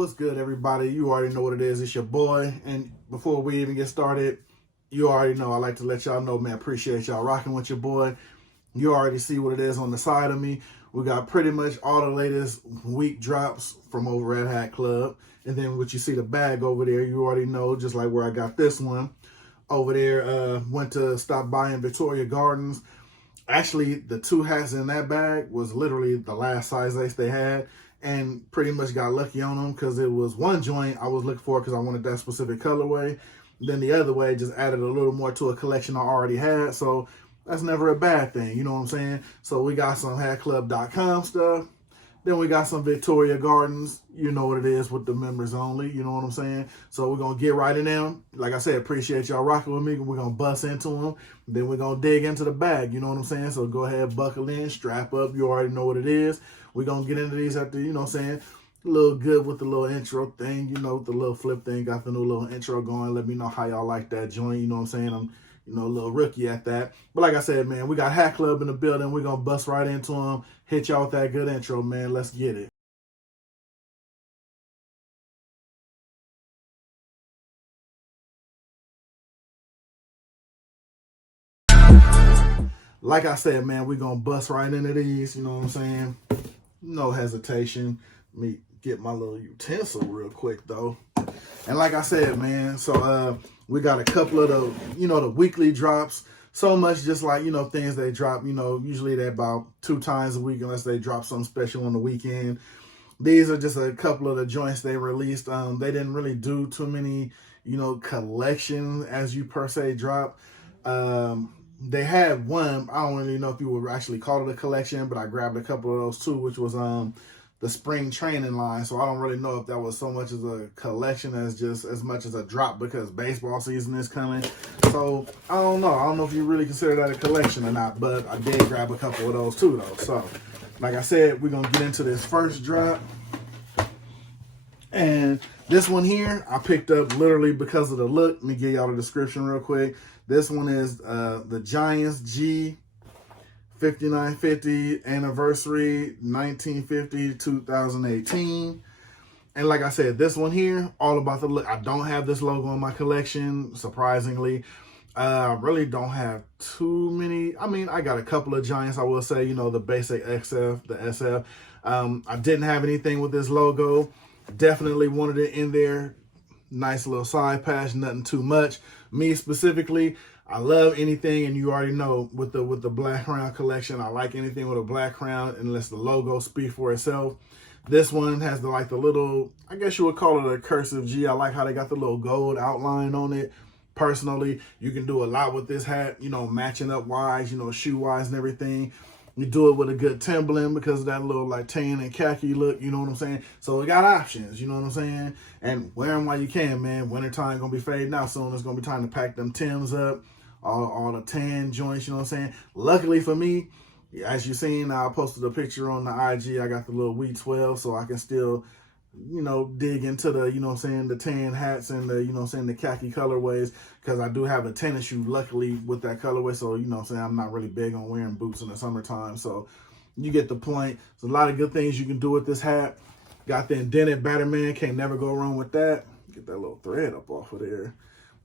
What's good, everybody? You already know what it is. It's your boy. And before we even get started, you already know I like to let y'all know, man, appreciate y'all rocking with your boy. You already see what it is on the side of me. We got pretty much all the latest week drops from over at Hatclub. And then what you see the bag over there, you already know, just like where I got this one. Over there, went to stop by in Victoria Gardens. Actually, the two hats in that bag was literally the last size lace they had, and pretty much got lucky on them because it was one joint I was looking for because I wanted that specific colorway. Then the other way just added a little more to a collection I already had, so that's never a bad thing, you know what I'm saying? So we got some Hatclub.com stuff. Then we got some Victoria Gardens, you know what it is, with the members only, you know what I'm saying? So we're going to get right in them. Like I said, appreciate y'all rocking with me. We're going to bust into them. Then we're going to dig into the bag, you know what I'm saying? So go ahead, buckle in, strap up. You already know what it is. We're going to get into these after, you know what I'm saying? A little good with the little intro thing, you know, the little flip thing. Got the new little intro going. Let me know how y'all like that joint, you know what I'm saying? I'm, you know, a little rookie at that. But like I said, man, we got Hatclub in the building. We're going to bust right into them. Hit y'all with that good intro, man. Let's get it. Like I said, man, we're going to bust right into these, you know what I'm saying? No hesitation. Let me get my little utensil real quick, though. And like I said, man, so we got a couple of the, you know, the weekly drops. So much just like, you know, things they drop, you know, usually they're about 2 times a week unless they drop something special on the weekend. These are just a couple of the joints they released. They didn't really do too many, you know, collections as you per se drop. They had one, I don't really know if you would actually call it a collection, but I grabbed a couple of those too, which was the spring training line. So I don't really know if that was so much as a collection as just as much as a drop because baseball season is coming. So I don't know. I don't know if you really consider that a collection or not, but I did grab a couple of those too though. So like I said, we're going to get into this first drop. And this one here, I picked up literally because of the look. Let me give y'all the description real quick. This one is the Giants G 5950 anniversary 1950-2018. And like I said, this one here, all about the look. I don't have this logo in my collection, surprisingly. I really don't have too many. I mean, I got a couple of Giants, I will say, you know, the basic XF, the SF. I didn't have anything with this logo. Definitely wanted it in there. Nice little side patch, nothing too much. Me specifically, I love anything, and you already know with the black crown collection, I like anything with a black crown unless the logo speaks for itself. This one has the little, I guess you would call it a cursive G. I like how they got the little gold outline on it. Personally, you can do a lot with this hat, you know, matching up wise, you know, shoe wise and everything. You do it with a good Timberland because of that little like tan and khaki look, you know what I'm saying? So it got options, you know what I'm saying? And wear them while you can, man. Wintertime gonna be fading out soon. It's gonna be time to pack them Tims up, all the tan joints, you know what I'm saying? Luckily for me, as you seen, I posted a picture on the IG. I got the little Wheat 12, so I can still, you know, dig into the, you know what I'm saying, the tan hats and the, you know what I'm saying, the khaki colorways, because I do have a tennis shoe, luckily, with that colorway. So, you know what I'm saying, I'm not really big on wearing boots in the summertime. So you get the point. There's a lot of good things you can do with this hat. Got the indented Batterman. Can't never go wrong with that. Get that little thread up off of there.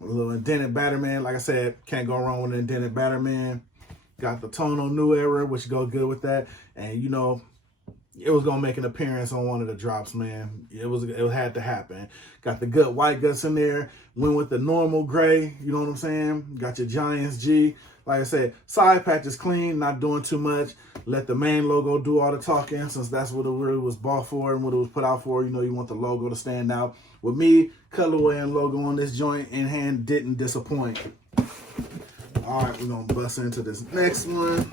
A little indented Batterman. Like I said, can't go wrong with an indented Batterman. Got the Tono New Era, which go good with that. And, you know, it was going to make an appearance on one of the drops, man. It had to happen. Got the good white guts in there. Went with the normal gray, you know what I'm saying? Got your Giants G. Like I said, side patch is clean, not doing too much. Let the main logo do all the talking, since that's what it really was bought for and what it was put out for. You know, you want the logo to stand out. With me, colorway and logo on this joint in hand didn't disappoint. All right, we're going to bust into this next one.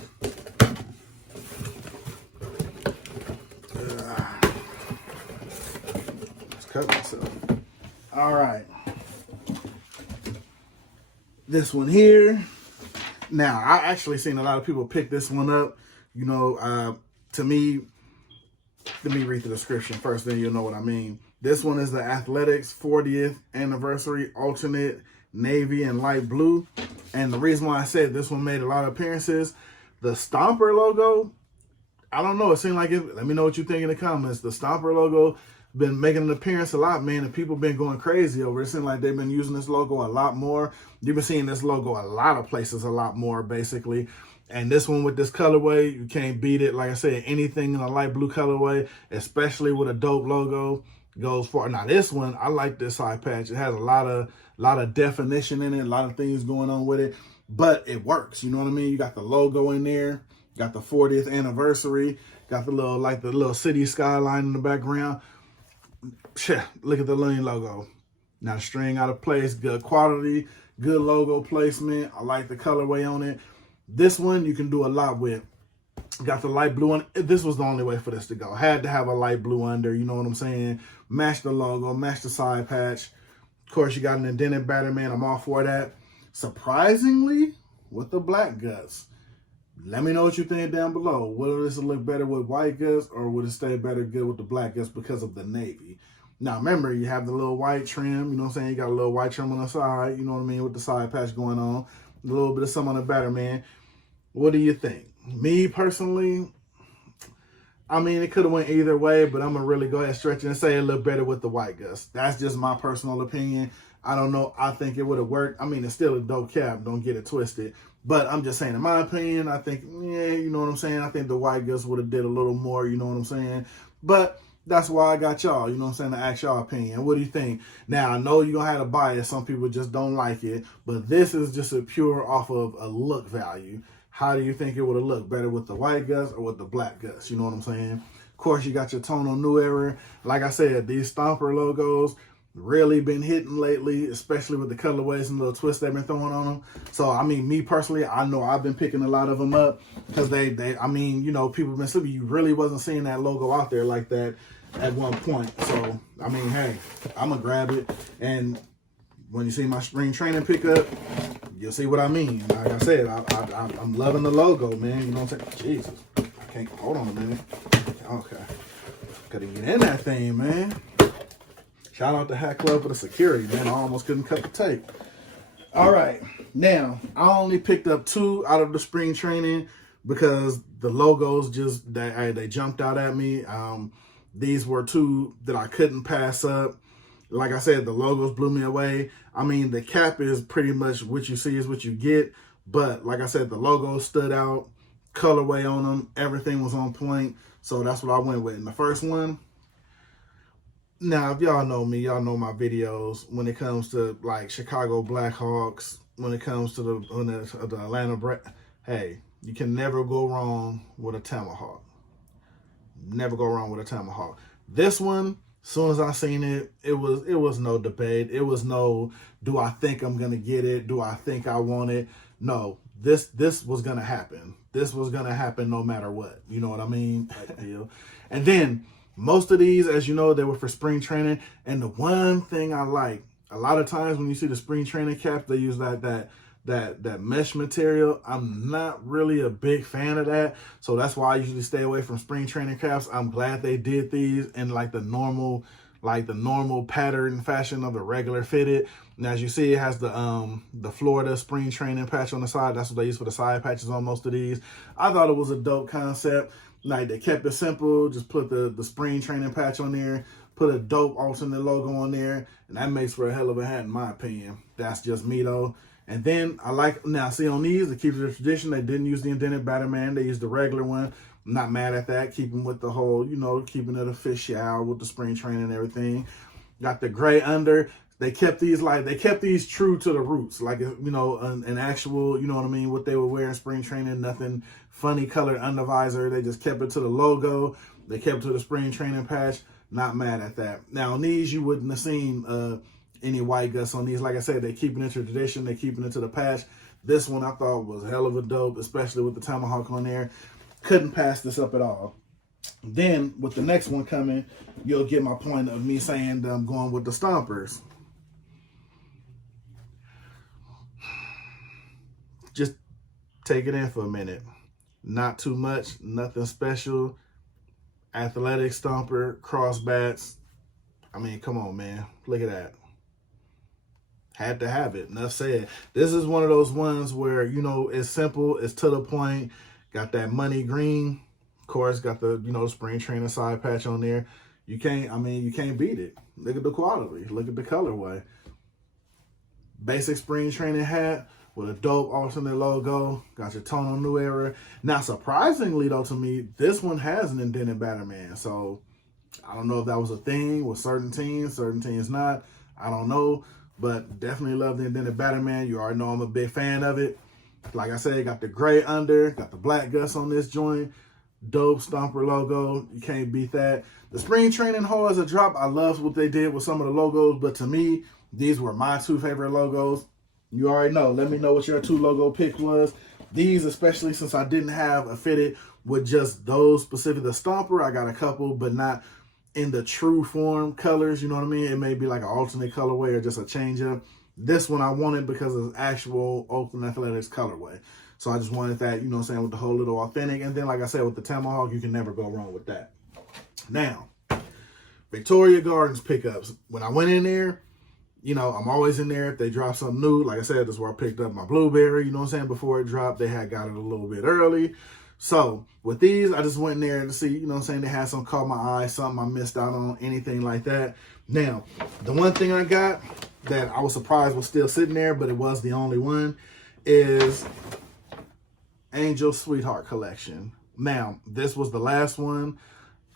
Cut myself. All right. This one here. Now, I actually seen a lot of people pick this one up. You know, to me, let me read the description first, then you'll know what I mean. This one is the Athletics 40th Anniversary Alternate Navy and Light Blue. And the reason why I said this one made a lot of appearances, the Stomper logo, I don't know. It seemed like it. Let me know what you think in the comments. The Stomper logo been making an appearance a lot, man, and people been going crazy over it. It seems like they've been using this logo a lot more. You've been seeing this logo a lot of places a lot more, basically. And this one with this colorway, you can't beat it. Like I said, anything in a light blue colorway, especially with a dope logo, goes for it. Now this one, I like this side patch. It has a lot of definition in it, a lot of things going on with it, but it works. You know what I mean? You got the logo in there, got the 40th anniversary, got the little city skyline in the background. Look at the lean logo. Now the string out of place, good quality, good logo placement. I like the colorway on it. This one you can do a lot with. Got the light blue on. This was the only way for this to go. Had to have a light blue under, you know what I'm saying? Match the logo, match the side patch. Of course, you got an indented Batman. I'm all for that. Surprisingly, with the black guts. Let me know what you think down below. Will this look better with white guts, or would it stay better good with the black guts because of the navy? Now, remember, you have the little white trim, you know what I'm saying? You got a little white trim on the side, you know what I mean, with the side patch going on. A little bit of some on the Batman. What do you think? Me, personally, I mean, it could have went either way, but I'm going to really go ahead and stretch it and say it looked better with the white guts. That's just my personal opinion. I don't know. I think it would have worked. I mean, it's still a dope cap. Don't get it twisted. But I'm just saying, in my opinion, I think, yeah, you know what I'm saying? I think the white guts would have did a little more, you know what I'm saying? But that's why I got y'all, you know what I'm saying, to ask y'all opinion. What do you think? Now, I know you're going to have a bias. Some people just don't like it. But this is just a pure off of a look value. How do you think it would have looked better with the white guts or with the black guts? You know what I'm saying? Of course, you got your tonal new era. Like I said, these Stomper logos really been hitting lately, especially with the colorways and little twists they've been throwing on them. So, I mean, me personally, I know I've been picking a lot of them up because I mean, you know, people have been sleeping. You really wasn't seeing that logo out there like that at one point. So, I mean, hey, I'm going to grab it. And when you see my spring training pickup, you'll see what I mean. Like I said, I'm loving the logo, man. You know what I'm saying? Jesus. I can't. Hold on a minute. Okay. Gotta get in that thing, man. Shout out to Hatclub for the security, man. I almost couldn't cut the tape. All right. Now, I only picked up 2 out of the spring training because the logos just, they jumped out at me. These were 2 that I couldn't pass up. Like I said, the logos blew me away. I mean, the cap is pretty much what you see is what you get. But like I said, the logo stood out, colorway on them, everything was on point. So that's what I went with. And the first one, now, if y'all know me, y'all know my videos when it comes to like Chicago Blackhawks, when it comes to the Atlanta, hey, you can never go wrong with a Tomahawk. Never go wrong with a Tomahawk. This one, as soon as I seen it, it was no debate. It was no, do I think I'm gonna get it? Do I think I want it? No, this was gonna happen. This was gonna happen no matter what. You know what I mean? And then most of these, as you know, they were for spring training. And the one thing I like, a lot of times when you see the spring training caps, they use that mesh material. I'm not really a big fan of that, so that's why I usually stay away from spring training caps. I'm glad they did these in like the normal pattern fashion of the regular fitted. And as you see, it has the Florida spring training patch on the side. That's what they use for the side patches on most of these. I thought it was a dope concept. Like, they kept it simple, just put the spring training patch on there, put a dope alternate logo on there, and that makes for a hell of a hat in my opinion. That's just me though. And then I like, now see on these, it keeps the tradition. They didn't use the indented Batman. They used the regular one. I'm not mad at that. Keeping with the whole, you know, keeping it official with the spring training and everything. Got the gray under. They kept these true to the roots. Like, you know, an actual, you know what I mean, what they were wearing spring training. Nothing funny colored under visor. They just kept it to the logo. They kept it to the spring training patch. Not mad at that. Now on these, you wouldn't have seen any white guts on these. Like I said, they keeping it to tradition. They keeping it to the patch. This one I thought was hell of a dope, especially with the Tomahawk on there. Couldn't pass this up at all. Then with the next one coming, you'll get my point of me saying that I'm going with the Stompers. Just take it in for a minute. Not too much, nothing special. Athletic Stomper, crossbats. I mean, come on, man. Look at that. Had to have it. Enough said. This is one of those ones where, you know, it's simple, it's to the point. Got that money green. Of course, got the, you know, spring training side patch on there. You can't beat it. Look at the quality. Look at the colorway. Basic spring training hat with a dope alternate logo. Got your Tonal New Era. Now, surprisingly though, to me, this one has an indented Batterman. So I don't know if that was a thing with certain teams not. I don't know, but definitely love the indented Batterman. You already know I'm a big fan of it. Like I said, got the gray under, got the black guts on this joint. Dope Stomper logo. You can't beat that. The spring training hole as a drop, I love what they did with some of the logos, but to me, these were my two favorite logos. You already know. Let me know what your two logo pick was. These, especially since I didn't have a fitted with just those specific. The Stomper, I got a couple, but not in the true form colors. You know what I mean? It may be like an alternate colorway or just a change up. This one I wanted because of the actual Oakland Athletics colorway. So I just wanted that, you know what I'm saying, with the whole little authentic. And then, like I said, with the Tomahawk, you can never go wrong with that. Now, Victoria Gardens pickups. When I went in there, you know, I'm always in there if they drop something new. Like I said, this is where I picked up my blueberry, you know what I'm saying, before it dropped. They had got it a little bit early. So with these, I just went in there to see, you know what I'm saying, they had some caught my eye, something I missed out on, anything like that. Now, the one thing I got that I was surprised was still sitting there, but it was the only one, is Angel Sweetheart collection. Now, this was the last one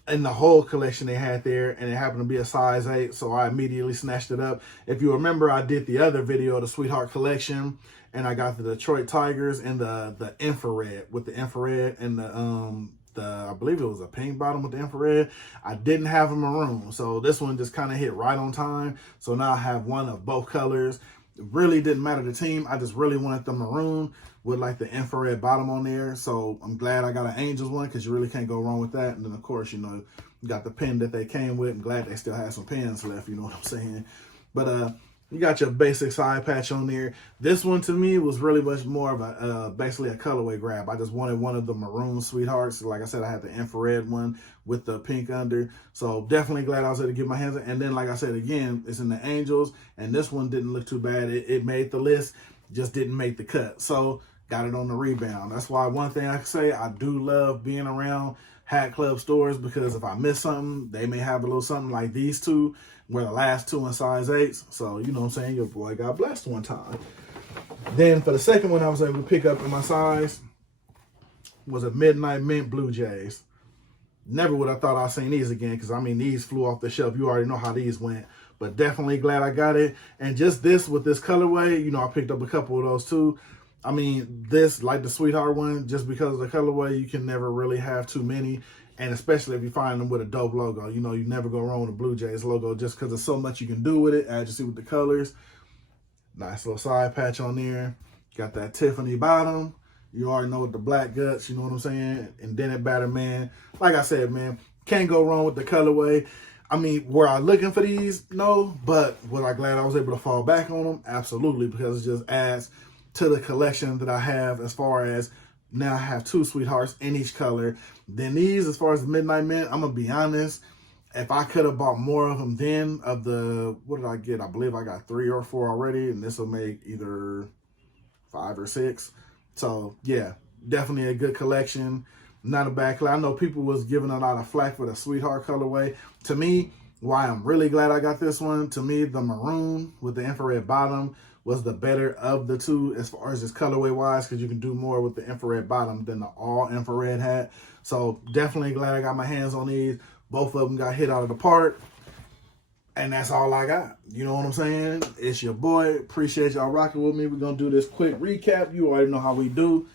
in the whole collection they had there, and it happened to be a size 8, so I immediately snatched it up. If you remember, I did the other video, the Sweetheart collection, and I got the Detroit Tigers and the infrared, with the infrared and the I believe it was a pink bottom with the infrared. I didn't have a maroon, so this one just kind of hit right on time. So now I have one of both colors. It really didn't matter the team. I just really wanted the maroon with like the infrared bottom on there. So I'm glad I got an Angels one, because you really can't go wrong with that. And then of course, you know, you got the pen that they came with. I'm glad they still have some pens left, you know what I'm saying? But you got your basic side patch on there. This one to me was really much more of a basically a colorway grab. I just wanted one of the maroon Sweethearts. Like I said, I had the infrared one with the pink under. So definitely glad I was able to get my hands on. And then, like I said, again, it's in the Angels, and this one didn't look too bad. It made the list, just didn't make the cut. So got it on the rebound. That's why one thing I can say, I do love being around Hatclub stores, because if I miss something, they may have a little something like these two, were the last two in size 8s. So, you know what I'm saying, your boy got blessed one time. Then for the second one I was able to pick up in my size was a Midnight Mint Blue Jays. Never would have thought I'd seen these again, because, I mean, these flew off the shelf. You already know how these went. But definitely glad I got it. And just this, with this colorway, you know, I picked up a couple of those too. I mean, this, like the Sweetheart one, just because of the colorway, you can never really have too many. And especially if you find them with a dope logo. You know, you never go wrong with a Blue Jays logo, just because there's so much you can do with it, as you see with the colors. Nice little side patch on there. Got that Tiffany bottom. You already know with the black guts, you know what I'm saying? Indented Batterman. Like I said, man, can't go wrong with the colorway. I mean, were I looking for these? No. But was I glad I was able to fall back on them? Absolutely, because it just adds to the collection that I have, as far as now I have 2 Sweethearts in each color. Then these, as far as the Midnight Mint, I'm going to be honest, if I could have bought more of them then, of the, what did I get? I believe I got 3 or 4 already, and this will make either 5 or 6. So, yeah, definitely a good collection. Not a bad color. I know people was giving a lot of flack for the Sweetheart colorway. To me, why I'm really glad I got this one, to me, the maroon with the infrared bottom was the better of the two as far as this colorway wise, because you can do more with the infrared bottom than the all infrared hat. So definitely glad I got my hands on these. Both of them got hit out of the park. And that's all I got. You know what I'm saying? It's your boy. Appreciate y'all rocking with me. We're going to do this quick recap. You already know how we do.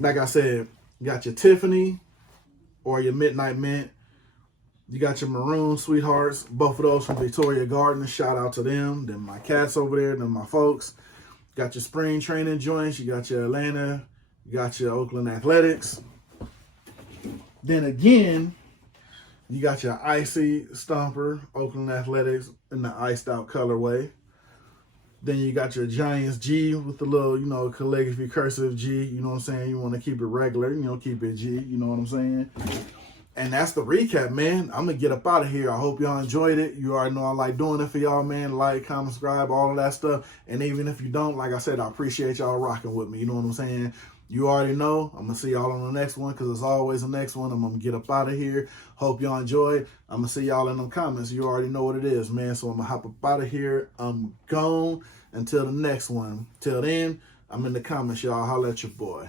Like I said, you got your Tiffany or your Midnight Mint. You got your maroon Sweethearts. Both of those from Victoria Gardens. Shout out to them. Then my cats over there. Then my folks. Got your spring training joints. You got your Atlanta. You got your Oakland Athletics. Then again, you got your icy Stomper, Oakland Athletics, in the iced out colorway. Then you got your Giants G with the little, you know, calligraphy cursive G. You know what I'm saying? You want to keep it regular, you know, keep it G. You know what I'm saying? And that's the recap, man. I'm going to get up out of here. I hope y'all enjoyed it. You already know I like doing it for y'all, man. Like, comment, subscribe, all of that stuff. And even if you don't, like I said, I appreciate y'all rocking with me. You know what I'm saying? You already know. I'm going to see y'all on the next one because there's always the next one. I'm going to get up out of here. Hope y'all enjoyed. I'm going to see y'all in them comments. You already know what it is, man. So I'm going to hop up out of here. I'm gone until the next one. Till then, I'm in the comments, y'all. Holla at your boy.